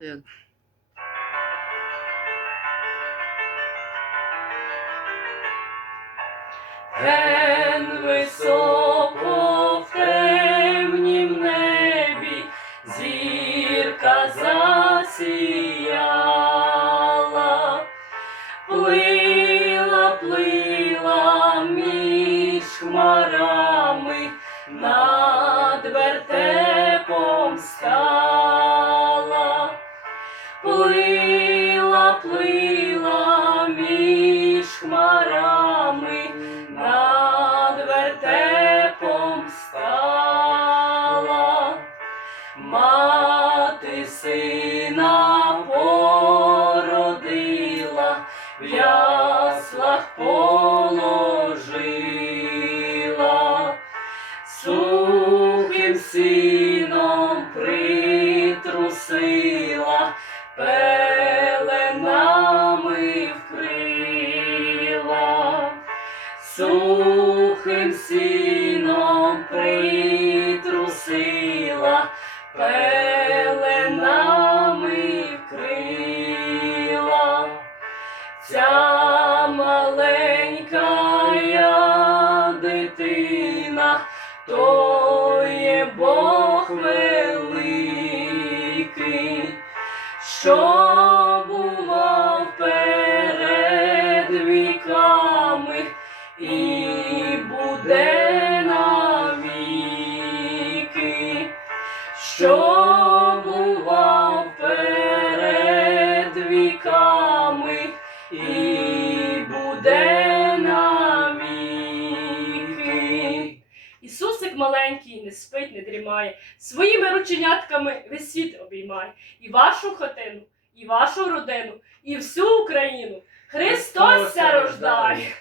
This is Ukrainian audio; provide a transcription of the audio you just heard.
Е, Ген високо в темнім небі зірка засіяла, плила, плила між хмарами, над вертепом стала, плила, між хмарами, над вертепом стала, мати сина породила, в яслах положила, сухим сином притрусила, сухим сіном притрусила, пеленами вкрила. Ця маленька я дитина, то є Бог великий, що бував перед віками бував перед і буде навіки. Ісусик маленький не спить, не дрімає, своїми рученятками весь світ обіймає. І вашу хатину, і вашу родину, і всю Україну. Христос рождає!